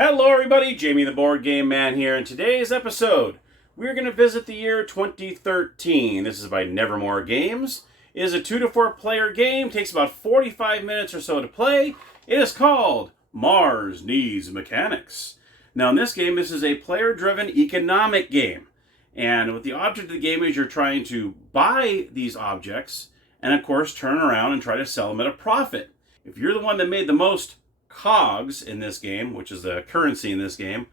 Hello everybody, Jamie the Board Game Man here. In today's episode, we're going to visit the year 2013. This is by Nevermore Games. It is a 2 to 4 player game, takes about 45 minutes or so to play. It is called Mars Needs Mechanics. Now in this game, this is a player-driven economic game. And what the object of the game is, you're trying to buy these objects and of course turn around and try to sell them at a profit. If you're the one that made the most cogs in this game, which is the currency in this game,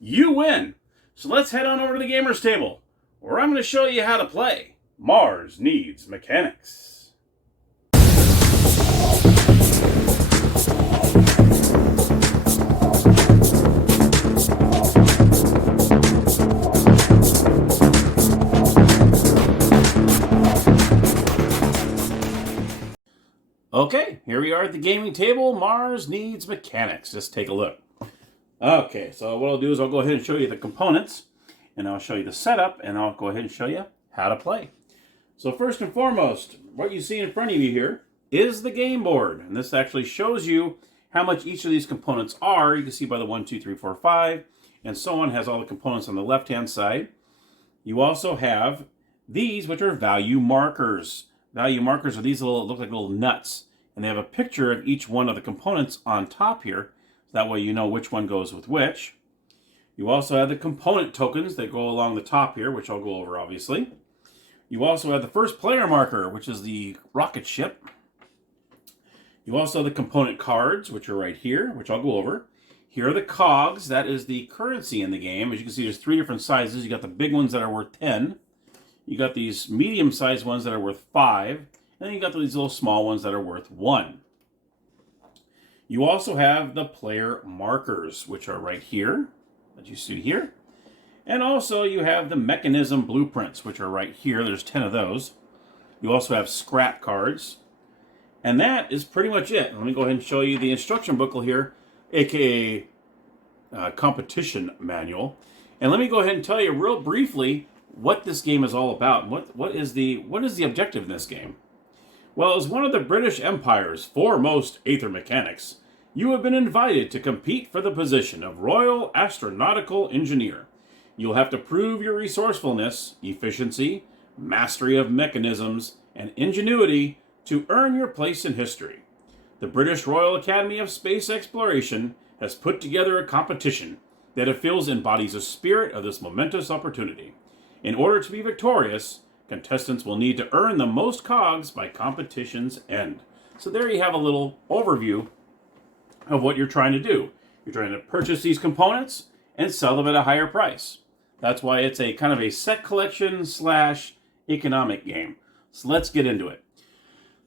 you win. So let's head on over to the gamer's table, where I'm going to show you how to play Mars Needs Mechanics. Okay, here we are at the gaming table. Mars Needs Mechanics. Just take a look. Okay, so what I'll do is I'll go ahead and show you the components, and I'll show you the setup, and I'll go ahead and show you how to play. So first and foremost, what you see in front of you here is the game board, and this actually shows you how much each of these components are. You can see by the 1, 2, 3, 4, 5, and so on, has all the components on the left-hand side. You also have these, which are value markers. Value markers are these little, look like little nuts, and they have a picture of each one of the components on top here. So that way you know which one goes with which. You also have the component tokens that go along the top here, which I'll go over obviously. You also have the first player marker, which is the rocket ship. You also have the component cards, which are right here, which I'll go over. Here are the cogs, that is the currency in the game. As you can see, there's 3 different sizes. You got the big ones that are worth 10. You got these medium-sized ones that are worth 5, and then you got these little small ones that are worth 1. You also have the player markers, which are right here, that you see here. And also you have the mechanism blueprints, which are right here. There's 10 of those. You also have scrap cards. And that is pretty much it. Let me go ahead and show you the instruction booklet here, aka competition manual. And let me go ahead and tell you real briefly what this game is all about. What is the objective in this game? Well, as one of the British Empire's foremost aether mechanics, you have been invited to compete for the position of Royal Astronautical Engineer. You'll have to prove your resourcefulness, efficiency, mastery of mechanisms, and ingenuity to earn your place in history. The British Royal Academy of Space Exploration has put together a competition that it feels embodies the spirit of this momentous opportunity. In order to be victorious, contestants will need to earn the most cogs by competition's end. So there you have a little overview of what you're trying to do. You're trying to purchase these components and sell them at a higher price. That's why it's a kind of a set collection / economic game. So let's get into it.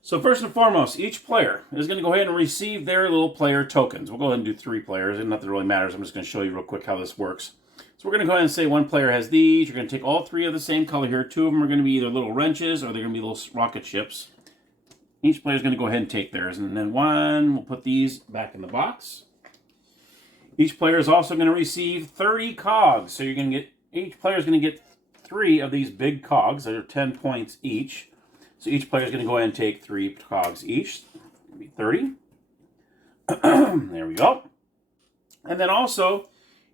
So first and foremost, each player is going to go ahead and receive their little player tokens. We'll go ahead and do 3 players, and nothing really matters. I'm just going to show you real quick how this works. So we're going to go ahead and say one player has these. You're going to take all 3 of the same color here. 2 of them are going to be either little wrenches or they're going to be little rocket ships. Each player is going to go ahead and take theirs. And then we'll put these back in the box. Each player is also going to receive 30 cogs. So you're going to get, each player is going to get 3 of these big cogs. That are 10 points each. So each player is going to go ahead and take 3 cogs each. It'll be 30. There we go. And then also,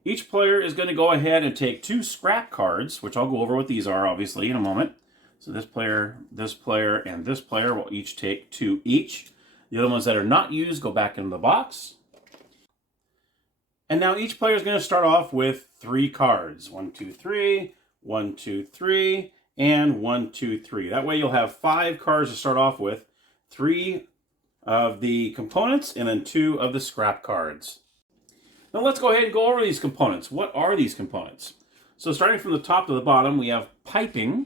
each player is going to go ahead and take 2 scrap cards, which I'll go over what these are, obviously, in a moment. So this player, and this player will each take 2 each. The other ones that are not used go back into the box. And now each player is going to start off with 3 cards. 1, 2, 3, 1, 2, 3, and 1, 2, 3. That way you'll have 5 cards to start off with. 3 of the components, and then 2 of the scrap cards. Now let's go ahead and go over these components. What are these components? So starting from the top to the bottom, we have piping.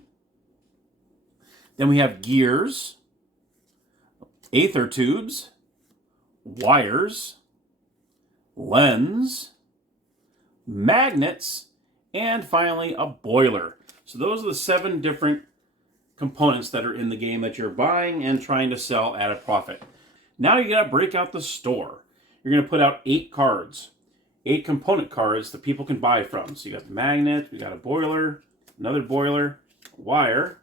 Then we have gears, aether tubes, wires, lens, magnets, and finally a boiler. So those are the 7 different components that are in the game that you're buying and trying to sell at a profit. Now you gotta break out the store. You're gonna put out 8 cards. 8 component cards that people can buy from. So you got the magnet, we got a boiler, another boiler, wire,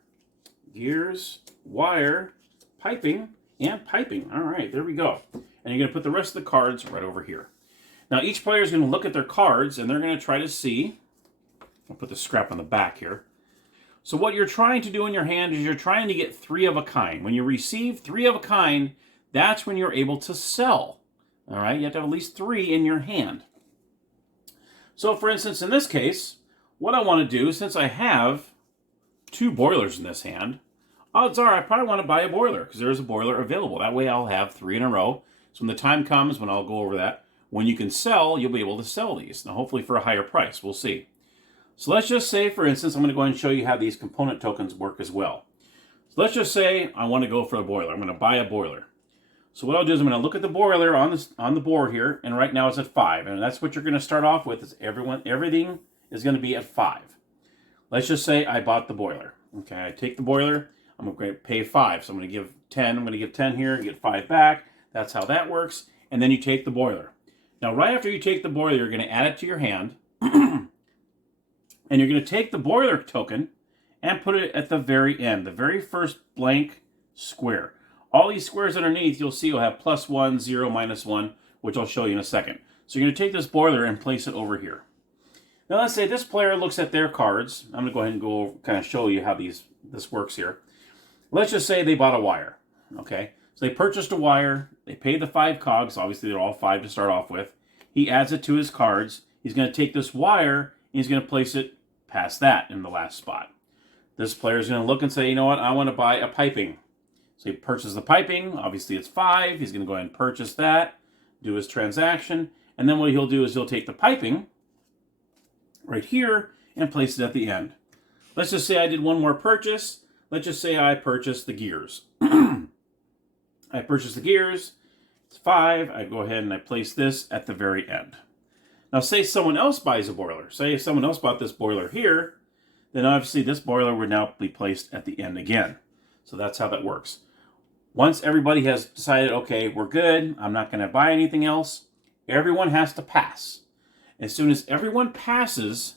gears, wire, piping, and piping. All right, there we go. And you're going to put the rest of the cards right over here. Now each player is going to look at their cards and they're going to try to see. I'll put the scrap on the back here. So what you're trying to do in your hand is you're trying to get 3 of a kind. When you receive 3 of a kind, that's when you're able to sell. All right, you have to have at least 3 in your hand. So for instance, in this case, what I want to do, since I have 2 boilers in this hand, odds are I probably want to buy a boiler because there's a boiler available. That way I'll have 3 in a row. So when the time comes, when I'll go over that, when you can sell, you'll be able to sell these. Now hopefully for a higher price, we'll see. So let's just say, for instance, I'm going to go ahead and show you how these component tokens work as well. So let's just say I want to go for a boiler. I'm going to buy a boiler. So what I'll do is I'm going to look at the boiler on the board here, and right now it's at 5. And that's what you're going to start off with, is everything is going to be at 5. Let's just say I bought the boiler. Okay, I take the boiler, I'm going to pay 5. So I'm going to give 10. I'm going to give 10 here and get 5 back. That's how that works. And then you take the boiler. Now, right after you take the boiler, you're going to add it to your hand. And you're going to take the boiler token and put it at the very end, the very first blank square. All these squares underneath, you'll see you'll have +1, 0, -1, which I'll show you in a second. So you're going to take this boiler and place it over here. Now let's say this player looks at their cards. I'm going to go ahead and kind of show you how this works here. Let's just say they bought a wire. Okay, so they purchased a wire. They paid the 5 cogs. Obviously, they're all 5 to start off with. He adds it to his cards. He's going to take this wire and he's going to place it past that in the last spot. This player is going to look and say, you know what, I want to buy a piping. So he purchases the piping. Obviously, it's 5. He's going to go ahead and purchase that, do his transaction, and then what he'll do is he'll take the piping right here and place it at the end. Let's just say I did one more purchase. Let's just say I purchased the gears. I purchased the gears. It's 5. I go ahead and I place this at the very end. Now, say someone else buys a boiler. Say if someone else bought this boiler here, then obviously this boiler would now be placed at the end again. So that's how that works. Once everybody has decided, okay, we're good, I'm not going to buy anything else, everyone has to pass. As soon as everyone passes,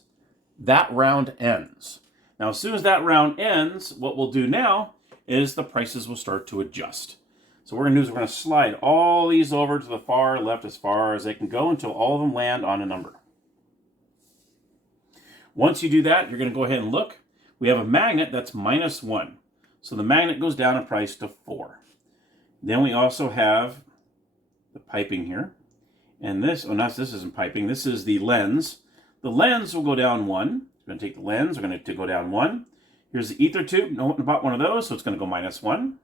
that round ends. Now, as soon as that round ends, what we'll do now is the prices will start to adjust. So what we're going to do is we're going to slide all these over to the far left as far as they can go until all of them land on a number. Once you do that, you're going to go ahead and look. We have a magnet that's -1. So the magnet goes down in price to 4. Then we also have the piping here. And this, this isn't piping, this is the lens. The lens will go down 1. We're going to take the lens, we're going to go down 1. Here's the ether tube. No one bought one of those, so it's going to go -1.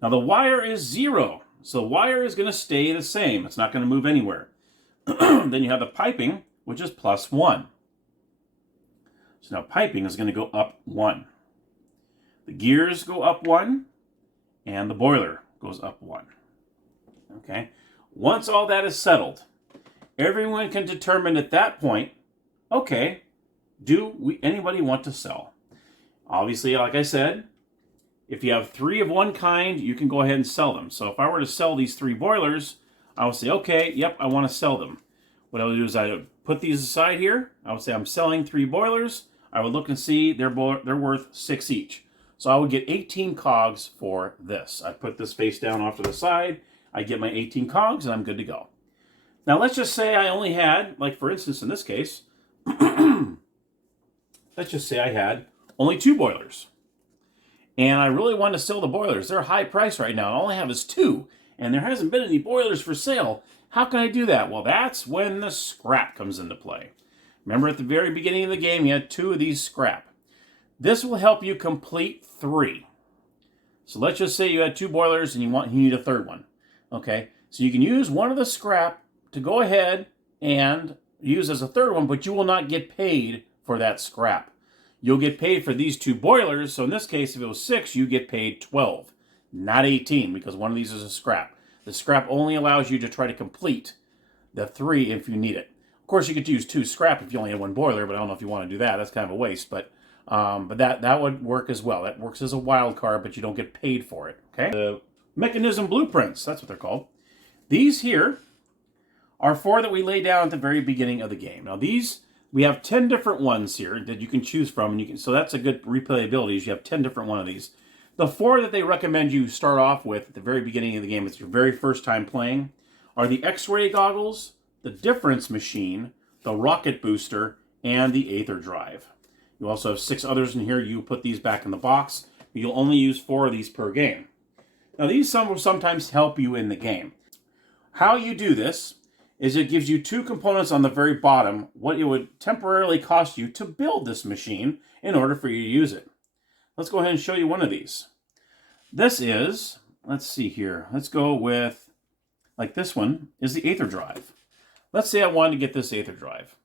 Now the wire is 0. So the wire is going to stay the same. It's not going to move anywhere. Then you have the piping, which is +1. So now piping is going to go up 1. The gears go up 1, and the boiler goes up 1. Okay? Once all that is settled, everyone can determine at that point, okay, anybody want to sell? Obviously, like I said, if you have 3 of one kind, you can go ahead and sell them. So if I were to sell these 3 boilers, I would say, okay, yep, I want to sell them. What I would do is I would put these aside here. I would say I'm selling 3 boilers. I would look and see they're worth 6 each. So I would get 18 cogs for this. I put this face down off to the side. I get my 18 cogs and I'm good to go. Now let's just say I only had, like for instance in this case, let's just say I had only 2 boilers. And I really want to sell the boilers. They're high price right now. All I have is 2. And there hasn't been any boilers for sale. How can I do that? Well, that's when the scrap comes into play. Remember at the very beginning of the game, you had 2 of these scrap. This will help you complete 3. So let's just say you had 2 boilers and you need a 3rd one. Okay, so you can use one of the scrap to go ahead and use as a 3rd one, but you will not get paid for that scrap. You'll get paid for these 2 boilers. So in this case, if it was 6, you get paid 12, not 18, because one of these is a scrap. The scrap only allows you to try to complete the 3 if you need it. Of course, you could use 2 scrap if you only had 1 boiler, but I don't know if you want to do that. That's kind of a waste, but that would work as well. That works as a wild card, but you don't get paid for it. Okay. The mechanism blueprints, that's what they're called. These here are 4 that we lay down at the very beginning of the game. Now these, we have 10 different ones here that you can choose from, and so that's a good replayability. Is you have 10 different one of these. The 4 that they recommend you start off with at the very beginning of the game, it's your very first time playing, are the X-ray goggles, the difference machine, the rocket booster, and the Aether drive. You also have 6 others in here. You put these back in the box. You'll only use 4 of these per game. Now these will sometimes help you in the game. How you do this is it gives you 2 components on the very bottom, what it would temporarily cost you to build this machine in order for you to use it. Let's go ahead and show you one of these. This is, let's see here, let's go with, like this one, is the Aether drive. Let's say I wanted to get this Aether drive.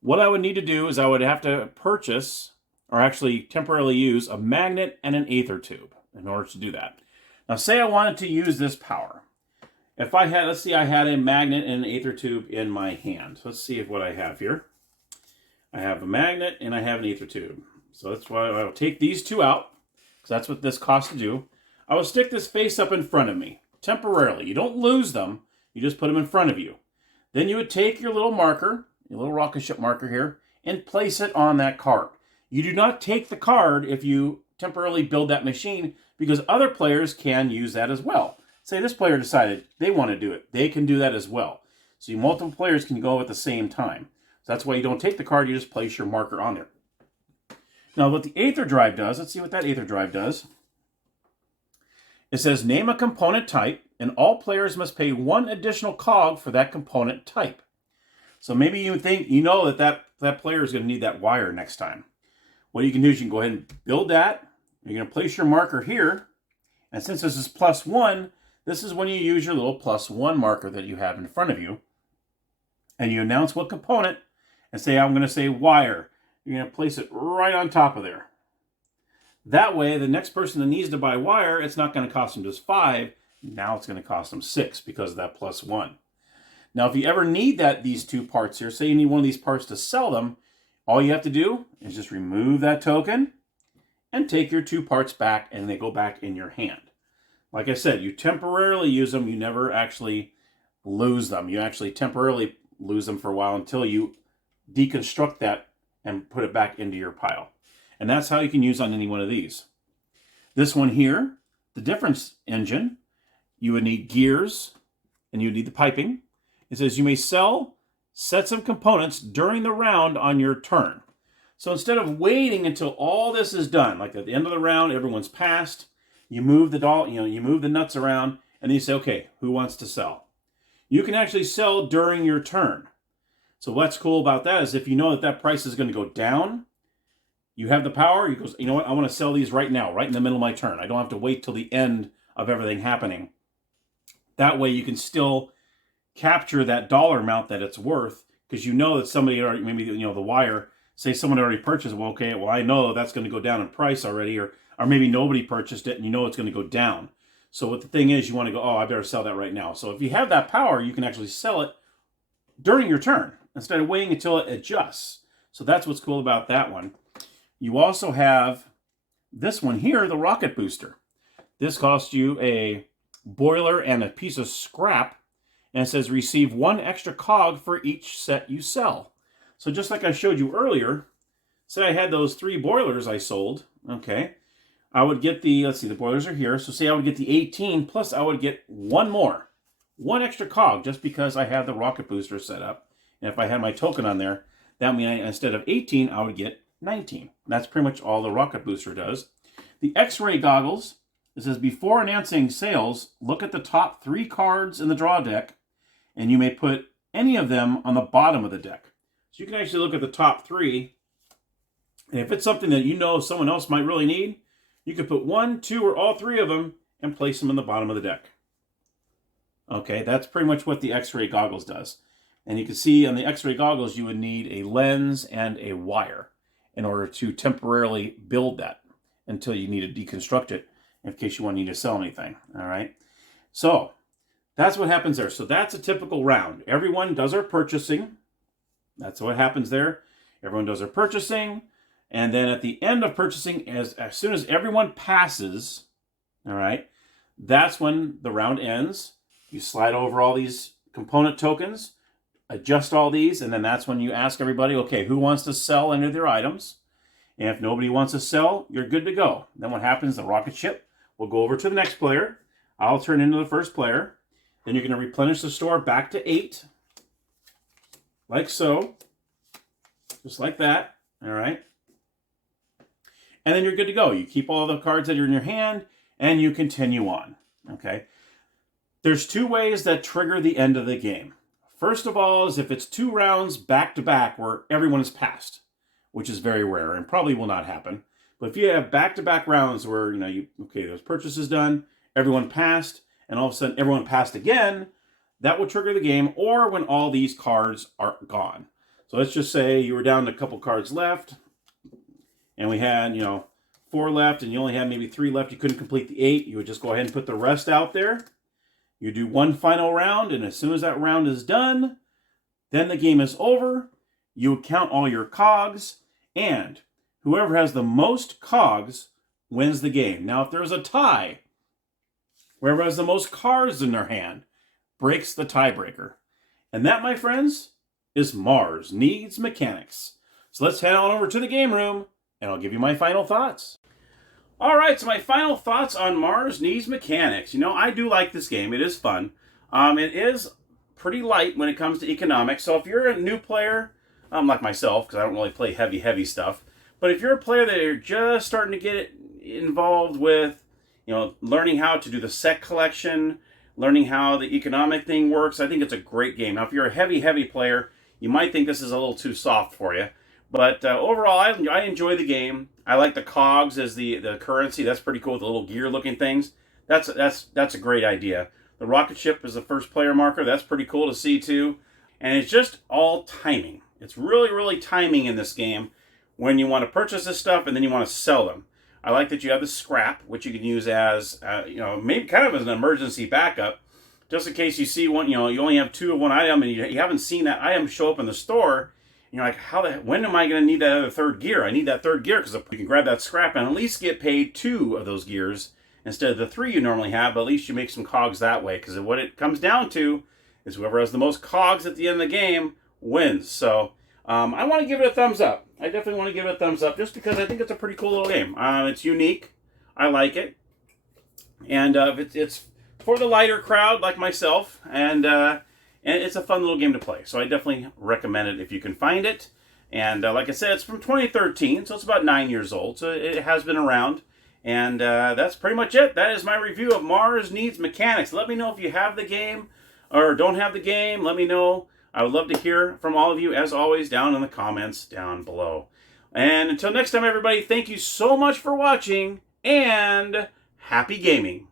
What I would need to do is I would have to purchase, or actually temporarily use, a magnet and an Aether tube in order to do that. Now say I wanted to use this power. If I had, let's see, I had a magnet and an Aether tube in my hand. Let's see what I have here. I have a magnet and I have an Aether tube. So that's why I will take these 2 out, because that's what this costs to do. I will stick this face up in front of me, temporarily. You don't lose them, you just put them in front of you. Then you would take your little marker, your little rocket ship marker here, and place it on that card. You do not take the card if you temporarily build that machine, because other players can use that as well. Say this player decided they want to do it. They can do that as well. So multiple players can go at the same time. So that's why you don't take the card, you just place your marker on there. Now what the Aether drive does, let's see what that Aether drive does. It says name a component type, and all players must pay 1 additional cog for that component type. So maybe you think, you know that player is going to need that wire next time. What you can do is you can go ahead and build that. You're going to place your marker here. And since this is +1, this is when you use your little +1 marker that you have in front of you. And you announce what component and say, I'm going to say wire. You're going to place it right on top of there. That way, the next person that needs to buy wire, it's not going to cost them just 5. Now it's going to cost them 6 because of that +1. Now, if you ever need these 2 parts here, say you need one of these parts to sell them, all you have to do is just remove that token and take your 2 parts back, and they go back in your hand. Like I said, you temporarily use them. You never actually lose them. You actually temporarily lose them for a while until you deconstruct that and put it back into your pile. And that's how you can use on any one of these. This one here, the difference engine, you would need gears and you would need the piping. It says you may sell sets of components during the round on your turn. So instead of waiting until all this is done, like at the end of the round, everyone's passed, you move you move the nuts around, and then you say, okay, who wants to sell? You can actually sell during your turn. So what's cool about that is if you know that price is going to go down, you have the power, you go, you know what, I want to sell these right now, right in the middle of my turn. I don't have to wait till the end of everything happening. That way you can still capture that dollar amount that it's worth, because you know that somebody already, maybe, the wire, say someone already purchased, well, okay, well, I know that's going to go down in price already, or maybe nobody purchased it and you know it's going to go down. So what the thing is, you want to go, oh, I better sell that right now. So if you have that power, you can actually sell it during your turn instead of waiting until it adjusts. So that's what's cool about that one. You also have this one here, the rocket booster. This costs you a boiler and a piece of scrap, and it says receive 1 extra cog for each set you sell. So just like I showed you earlier, say I had those 3 boilers I sold, okay, I would get the, let's see, the boilers are here, so say I would get the 18, plus I would get 1 more, 1 extra cog, just because I have the rocket booster set up. And if I had my token on there, that means instead of 18, I would get 19. That's pretty much all the rocket booster does. The X-ray goggles, it says before announcing sales, look at the top 3 cards in the draw deck, and you may put any of them on the bottom of the deck. So you can actually look at the top 3, and if it's something that you know someone else might really need, you could put 1, 2, or all 3 of them and place them in the bottom of the deck. Okay, that's pretty much what the X-ray goggles does. And you can see on the X-ray goggles, you would need a lens and a wire in order to temporarily build that until you need to deconstruct it in case you want to need to sell anything. All right, so that's what happens there. So that's a typical round. Everyone does their purchasing. That's what happens there. Everyone does their purchasing. And then at the end of purchasing, as soon as everyone passes, all right, that's when the round ends. You slide over all these component tokens, adjust all these, and then that's when you ask everybody, okay, who wants to sell any of their items? And if nobody wants to sell, you're good to go. Then what happens, the rocket ship will go over to the next player. I'll turn into the first player. Then you're going to replenish the store back to 8. like so. Just like that. All right. And then you're good to go. You keep all the cards that are in your hand, and you continue on. Okay. There's two ways that trigger the end of the game. First of all is if it's 2 rounds back to back where everyone is passed, which is very rare and probably will not happen. But if you have back-to-back rounds where, there's purchases done, everyone passed, and all of a sudden everyone passed again, that will trigger the game, or when all these cards are gone. So let's just say you were down to a couple cards left, and we had, 4 left, and you only had maybe 3 left. You couldn't complete the 8. You would just go ahead and put the rest out there. You do one final round, and as soon as that round is done, then the game is over. You count all your cogs, and whoever has the most cogs wins the game. Now, if there's a tie, whoever has the most cards in their hand breaks the tiebreaker. And that, my friends, is Mars Needs Mechanics. So let's head on over to the game room, and I'll give you my final thoughts. All right, so my final thoughts on Mars Needs Mechanics. I do like this game. It is fun. It is pretty light when it comes to economics. So if you're a new player, like myself, because I don't really play heavy stuff, but if you're a player that you're just starting to get involved with, learning how to do the set collection, learning how the economic thing works, I think it's a great game. Now, if you're a heavy player, you might think this is a little too soft for you. But overall, I enjoy the game. I like the cogs as the currency. That's pretty cool with the little gear-looking things. That's a great idea. The rocket ship is the first player marker. That's pretty cool to see, too. And it's just all timing. It's really timing in this game when you want to purchase this stuff and then you want to sell them. I like that you have the scrap, which you can use as, maybe kind of as an emergency backup, just in case you see one, you only have 2 of one item and you haven't seen that item show up in the store. And you're like, when am I going to need that other 3rd gear? I need that 3rd gear because you can grab that scrap and at least get paid 2 of those gears instead of the 3 you normally have. But at least you make some cogs that way, because what it comes down to is whoever has the most cogs at the end of the game wins. So I want to give it a thumbs up. I definitely want to give it a thumbs up just because I think it's a pretty cool little game. It's unique. I like it. And it's for the lighter crowd like myself. And it's a fun little game to play. So I definitely recommend it if you can find it. And like I said, it's from 2013, so it's about 9 years old. So it has been around. And that's pretty much it. That is my review of Mars Needs Mechanics. Let me know if you have the game or don't have the game. Let me know. I would love to hear from all of you, as always, down in the comments down below. And until next time, everybody, thank you so much for watching, and happy gaming.